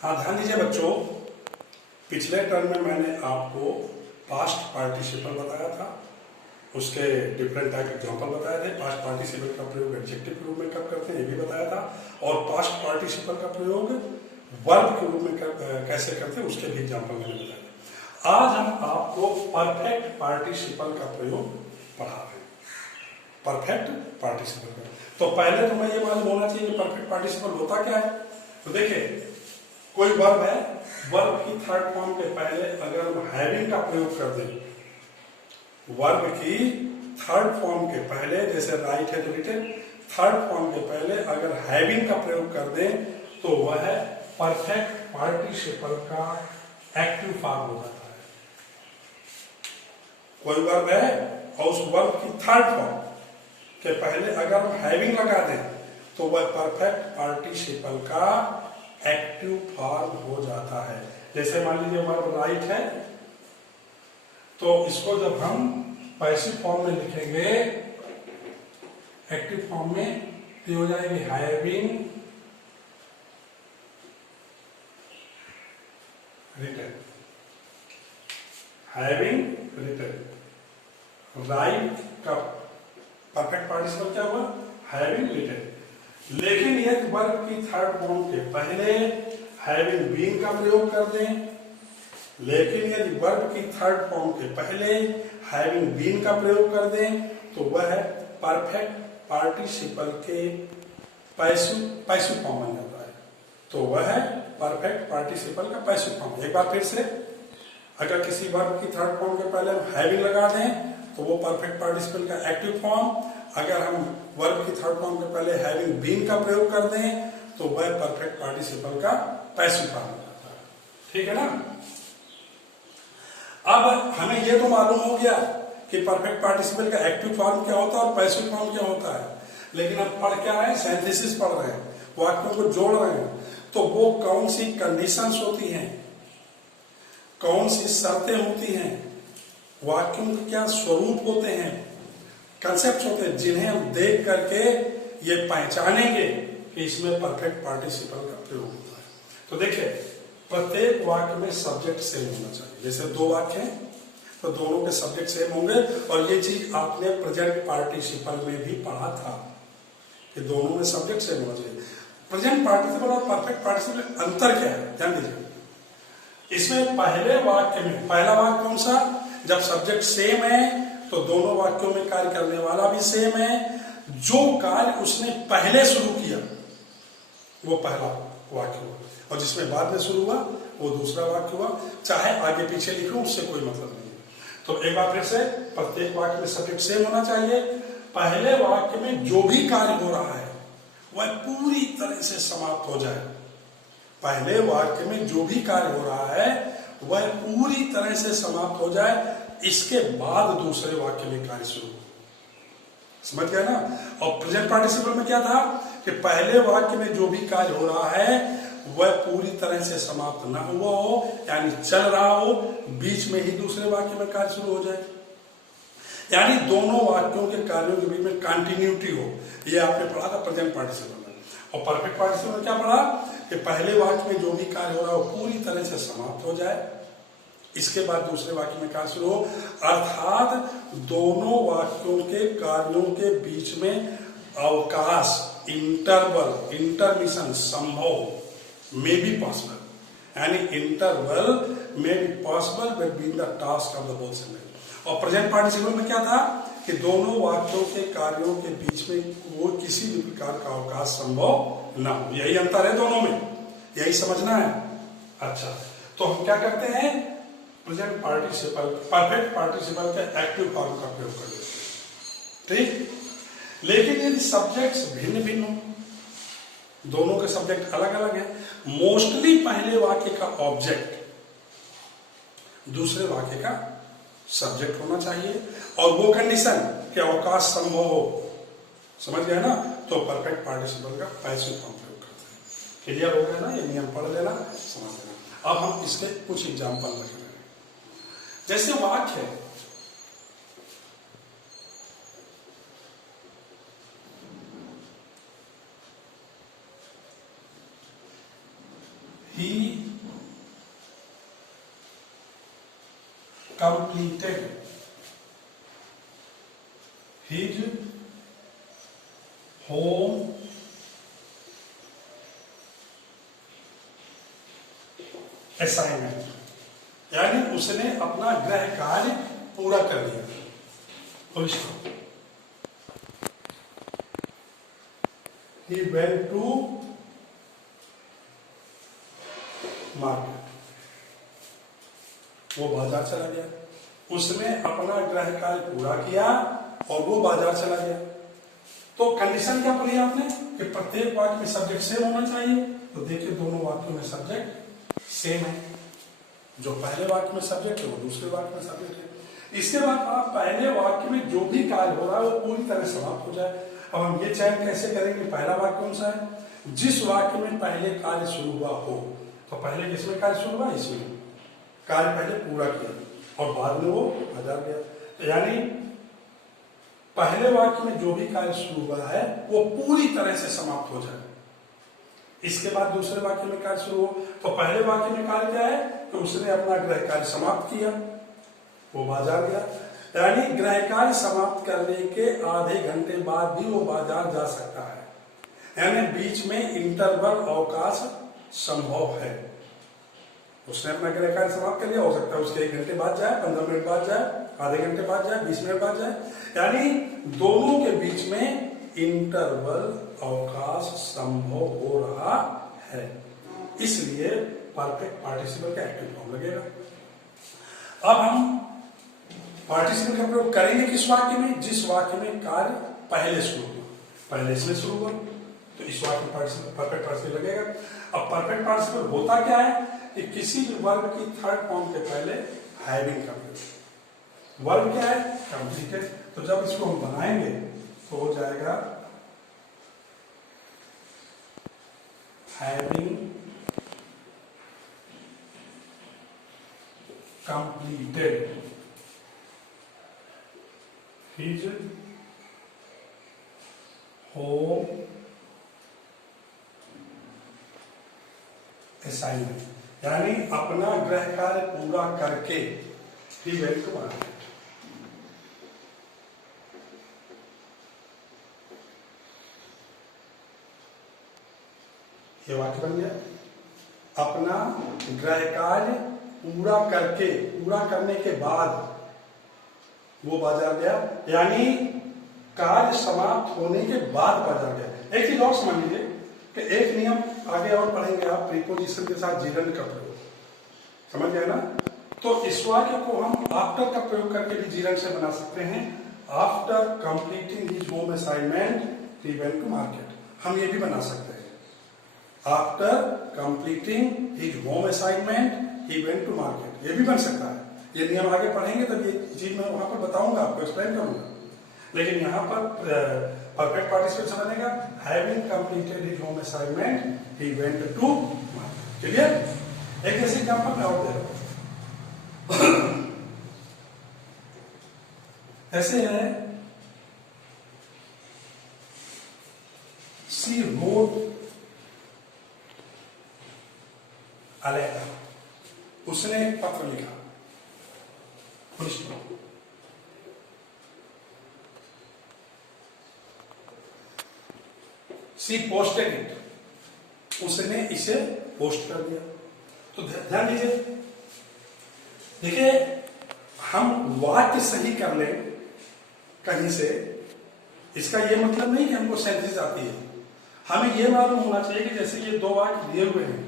हाँ, ध्यान दीजिए बच्चों, पिछले टर्म में मैंने आपको पास्ट पार्टिसिपल बताया था, उसके डिफरेंट टाइप एग्जांपल बताए थे। पास्ट पार्टिसिपल का प्रयोग एडजेक्टिव के रूप में कब करते हैं ये भी बताया था, और पास्ट पार्टिसिपल का प्रयोग वर्ब के रूप में कैसे करते हैं उसके भी एग्जांपल मैंने बताया था। आज हम आपको परफेक्ट पार्टिसिपल का प्रयोग पढ़ा रहे हैं। परफेक्ट पार्टिसिपल का तो पहले तुम्हें ये मालूम होना चाहिए कि परफेक्ट पार्टिसिपल होता क्या है। तो देखिए, कोई वर्ब है, वर्ब की थर्ड फॉर्म के पहले अगर हम हैविंग का प्रयोग कर दें, वर्ब की थर्ड फॉर्म के पहले, जैसे राइट है तो रिटन, थर्ड फॉर्म के पहले अगर हैविंग का प्रयोग कर दें तो वह परफेक्ट पार्टिसिपल का एक्टिव फॉर्म हो जाता है। कोई वर्ब है और उस वर्ब की थर्ड फॉर्म के पहले अगर हम हैविंग लगा दें तो वह परफेक्ट पार्टिसिपल का एक्टिव फॉर्म हो जाता है। जैसे मान लीजिए वर्ब राइट है, तो इसको जब हम पैसिव फॉर्म में लिखेंगे, एक्टिव फॉर्म में, तो हो जाएगी having written. Having written right का परफेक्ट पार्टिसिपल क्या हुआ? Having written. लेकिन यदि वर्ब की थर्ड फॉर्म के पहले हैविंग बीन का प्रयोग कर दें, लेकिन यदि वर्ब की थर्ड फॉर्म के पहले हैविंग बीन का प्रयोग कर दें तो वह परफेक्ट पार्टिसिपल के पैसिव फॉर्म बन जाता है। तो वह है परफेक्ट पार्टिसिपल का पैसिव फॉर्म। एक बार फिर से, अगर किसी वर्ब की थर्ड फॉर्म के पहले हम हैविंग लगा दें तो वो परफेक्ट पार्टिसिपल का एक्टिव फॉर्म। अगर हम वर्ब की थर्ड फॉर्म के पहले हैविंग बीन का प्रयोग कर दें तो वह परफेक्ट पार्टिसिपल का पैसिव फॉर्म हो जाता है। ठीक है ना? अब हमें यह तो मालूम हो गया कि परफेक्ट पार्टिसिपल का एक्टिव फॉर्म क्या होता है और पैसिव फॉर्म क्या होता है। लेकिन हम पढ़ क्या रहे हैं? सिंथेसिस पढ़ रहे हैं, वाक्यों को जोड़ रहे हैं। तो वो कौन सी कंडीशंस होती हैं, कौन सी शर्तें होती हैं, वाक्यों के क्या स्वरूप होते हैं, कंसेप्ट होते हैं, जिन्हें हम देख करके ये पहचानेंगे कि इसमें परफेक्ट पार्टिसिपल का प्रयोग होता है। तो देखिए, प्रत्येक वाक्य में सब्जेक्ट सेम होना चाहिए। जैसे दो वाक्य हैं तो दोनों के सब्जेक्ट सेम होंगे, और ये चीज आपने प्रेजेंट पार्टिसिपल में भी पढ़ा था कि दोनों में सब्जेक्ट सेम होना चाहिए। प्रेजेंट पार्टिसिपल और परफेक्ट पार्टिसिपल अंतर क्या है ध्यान दीजिए। इसमें पहले वाक्य में, पहला वाक्य कौन सा? जब सब्जेक्ट सेम है तो दोनों वाक्यों में कार्य करने वाला भी सेम है। जो कार्य उसने पहले शुरू किया वो पहला वाक्य हुआ, और जिसमें बाद में शुरू हुआ वो दूसरा वाक्य हुआ। चाहे आगे पीछे लिखो, उससे कोई मतलब नहीं है। तो एक बार फिर से, प्रत्येक वाक्य में सब्जेक्ट सेम होना चाहिए। पहले वाक्य में जो भी कार्य हो रहा है वह पूरी तरह से समाप्त हो जाए। पहले वाक्य में जो भी कार्य हो रहा है वह पूरी तरह से समाप्त हो जाए, इसके बाद दूसरे वाक्य में कार्य शुरू हो। समझ गया ना? और प्रेजेंट पार्टिसिपल में क्या था कि पहले वाक्य में जो भी कार्य हो रहा है वह पूरी तरह से समाप्त ना हुआ हो, यानी चल रहा हो, बीच में ही दूसरे वाक्य में कार्य शुरू हो जाए, यानी दोनों वाक्यों के कार्यों के बीच में कंटिन्यूटी हो। यह आपने पढ़ा था प्रेजेंट पार्टिसिपल में। और परफेक्ट पार्टिसिपल में क्या पढ़ा कि पहले वाक्य में जो भी कार्य हो रहा है वो पूरी तरह से समाप्त हो जाए, इसके बाद दूसरे वाक्य में कार्य शुरू हो। अर्थात दोनों वाक्यों के कार्यों के बीच में अवकाश, इंटरवल, इंटरमिशन संभव, मे बी पॉसिबल, यानी interval may be possible between the task of the both sentence. और प्रेजेंट पार्टिसिपल में क्या था कि दोनों वाक्यों के कार्यों के बीच में वो किसी भी प्रकार का अवकाश संभव ना हो। यही अंतर है दोनों में, यही समझना है। अच्छा, तो हम क्या करते हैं? प्रेजेंट पार्टिसिपल, परफेक्ट पार्टिसिपल के एक्टिव फॉर्म का प्रयोग कर देते हैं। ठीक? लेकिन यदि सब्जेक्ट्स भिन्न भिन्न हो, दोनों के सब्जेक्ट अलग अलग हैं, मोस्टली पहले वाक्य का ऑब्जेक्ट दूसरे वाक्य का सब्जेक्ट होना चाहिए, और वो कंडीशन के अवकाश संभव हो। समझ गया ना? तो परफेक्ट पार्टिसिपल का पैसिव फॉर्म प्रयोग करते हैं। क्लियर हो गया ना? ये नियम पढ़ लेना, समझ लेना। अब हम इसके कुछ एग्जाम्पल रख रहे हैं। जैसे वाक्य है, he completed his home assignment, यानी उसने अपना गृह कार्य पूरा कर लिया। Full stop. He went to market, वो बाजार चला गया। उसने अपना गृह कार्य पूरा किया और वो बाजार चला गया। तो कंडीशन क्या पढ़ी आपने कि प्रत्येक वाक्य में सब्जेक्ट सेम होना चाहिए। तो देखिए दोनों वाक्यों में सब्जेक्ट सेम है। जो पहले वाक्य में सब्जेक्ट है वो दूसरे वाक्य में सब्जेक्ट है। इसके बाद आप पहले वाक्य में जो भी कार्य हो रहा है वो पूरी तरह समाप्त हो जाए। अब हम ये चयन कैसे करेंगे पहला वाक्य कौन सा है? जिस वाक्य में पहले कार्य शुरू हुआ हो। तो पहले किसमें कार्य शुरू हुआ? इसमें कार्य पहले पूरा किया और बाद में वो बाजार गया। तो यानी पहले वाक्य में जो भी कार्य शुरू हुआ है वो पूरी तरह से समाप्त हो जाए। इसके बाद दूसरे वाक्य में कार्य शुरू हो तो पहले वाक्य में कार्य क्या है कि उसने अपना गृह कार्य समाप्त किया, वो बाजार गया। यानी गृह कार्य समाप्त करने के आधे घंटे बाद भी वो बाजार जा सकता है। यानी बीच में इंटरवल अवकाश संभव है। उसने अपना गृह कार्य समाप्त कर लिया, हो सकता है उसके 1 घंटे बाद जाए, 15 मिनट बाद जाए, आधे घंटे बाद जाए, 20 मिनट बाद जाए। यानी दोनों के बीच में इंटरवल अवकाश संभव हो रहा है। इसलिए परफेक्ट पार्टिसिपल का एक्टिव फॉर्म लगेगा। अब हम पार्टिसिपल का प्रयोग करेंगे किस वाक्य में? जिस वाक्य में कार्य पहले शुरू हुआ। पहले इसमें शुरू हुआ तो इस वाक्य में परफेक्ट पार्टिसिपल लगेगा। अब परफेक्ट पार्टिसिपल होता क्या है कि किसी भी वर्ब की थर्ड फॉर्म के पहले हैविंग का प्रयोग। वर्ब क्या है? कंप्लीटेड। तो जब इसको हम बनाएंगे तो हो जाएगा having completed his home assignment, यानी अपना गृह कार्य पूरा करके ही वेंट टू मार्केट। ये वाक्य बन गया। अपना गृह कार्य पूरा करके, पूरा करने के बाद वो बाजार गया, यानी कार्य समाप्त होने के बाद बाजार गया। एक चीज और समझ लीजिए कि एक नियम आगे और पढ़ेंगे आप प्रीपोजिशन के साथ जीरन का प्रयोग, समझ गए ना? तो इस वाक्य को हम आफ्टर का प्रयोग करके भी जीरन से बना सकते हैं। After completing his home assignment he went to market, हम ये भी बना सकते हैं। After completing his home assignment he went to market, ये भी बन सकता है। ये नियम आगे पढ़ेंगे तब ये चीज मैं वहां पर बताऊंगा, आपको एक्सप्लेन करूंगा। लेकिन यहाँ पर परफेक्ट पार्टिसिपल से बनेगा having completed his home assignment he went to market. Clear? एक ऐसे एग्जांपल मैं और दे रहा हूं। ऐसे है सी रोड अ लेटर, उसने एक पत्र लिखा। सी पोस्टेड इट, उसने इसे पोस्ट कर दिया। तो ध्यान दीजिए, देखिए हम वाक्य सही कर ले कहीं से, इसका यह मतलब नहीं कि हमको सेंटेंस आती है। हमें यह मालूम होना चाहिए कि जैसे ये दो वाक्य दिए हुए हैं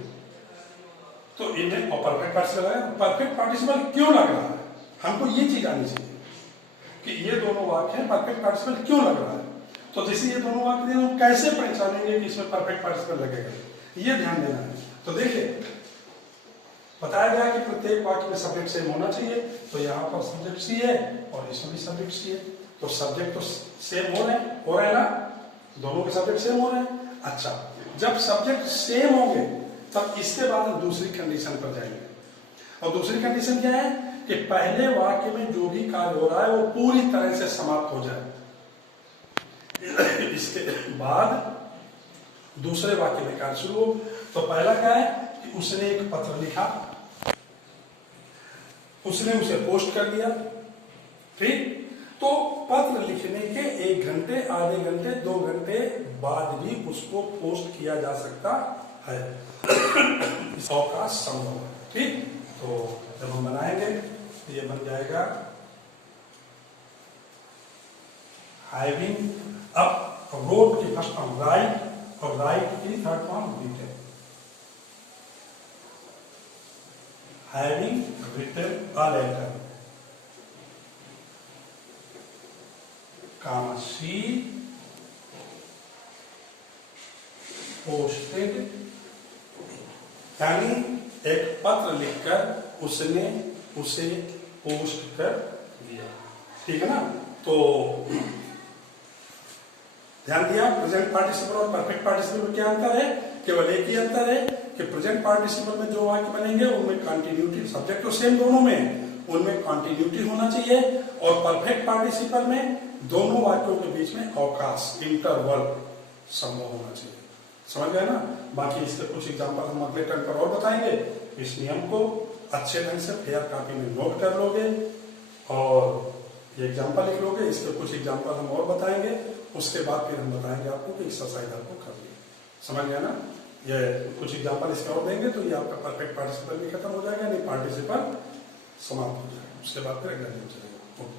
तो इन्हें और परफेक्ट पार्टिसिपल है, परफेक्ट पार्टिसिपल क्यों लग रहा है, हमको ये चीज आनी चाहिए कि ये दोनों वाक्य हैं, परफेक्ट पार्टिसिपल क्यों लग रहा है। तो जैसे ये दोनों वाक्य हम कैसे पहचानेंगे कि इसमें परफेक्ट पार्टिसिपल लगेगा, ये ध्यान देना है। तो देखिए बताया गया कि प्रत्येक वाक्य में सब्जेक्ट सेम होना चाहिए। तो यहाँ पर सब्जेक्ट सी है और इसमें भी सब्जेक्ट सी है। तो सब्जेक्ट तो सेम हो रहे हैं ना, दोनों के सब्जेक्ट सेम हो रहे हैं। अच्छा, जब सब्जेक्ट सेम होंगे तब इसके बाद हम दूसरी कंडीशन पर जाएंगे। और दूसरी कंडीशन क्या है कि पहले वाक्य में जो भी कार्य हो रहा है वो पूरी तरह से समाप्त हो जाए। इसके बाद दूसरे वाक्य में कार्य शुरू हो। तो पहला क्या है कि कि उसने एक पत्र लिखा, उसने उसे पोस्ट कर दिया, ठीक। तो पत्र लिखने के 1 घंटे, आधे घंटे, 2 घंटे बाद भी उसको पोस्ट किया जा सकता है। इस अवकाश संभव है, ठीक। तो जब हम बनाएंगे तो ये बन जाएगा हैविंग अप, रोड की फर्स्ट फॉर्म राइट और राइट की third form written. Having written a letter, comma she posted, यानी एक पत्र लिखकर उसने उसे पोस्ट कर दिया, ठीक है ना। तो ध्यान दिया, प्रेजेंट पार्टिसिपल और परफेक्ट पार्टिसिपल में क्या अंतर है? केवल एक ही अंतर है कि प्रेजेंट पार्टिसिपल में जो वाक्य बनेंगे उनमें कंटिन्यूटी, सब्जेक्ट तो सेम दोनों में, उनमें कंटिन्यूटी होना चाहिए, और परफेक्ट पार्टिसिपल में दोनों वाक्यों के बीच में अवकाश, इंटरवल संभव होना चाहिए। समझ गए ना। बाकी इसके कुछ एग्जांपल हम अगले टर्न पर और बताएंगे। इस नियम को अच्छे ढंग से फेयर कॉपी में नोट कर लोगे और ये एग्जांपल लिख लोगे। इसके कुछ एग्जांपल हम और बताएंगे, उसके बाद फिर हम बताएंगे आपको कि एक्सरसाइज आपको कर ली। समझ गया ना। ये कुछ एग्जांपल इसके और देंगे तो ये आपका परफेक्ट पार्टिसिपल भी खत्म हो जाएगा, नहीं पार्टिसिपल समाप्त हो जाएगा। उसके बाद फिर अगला नियम चलेगा। ओके।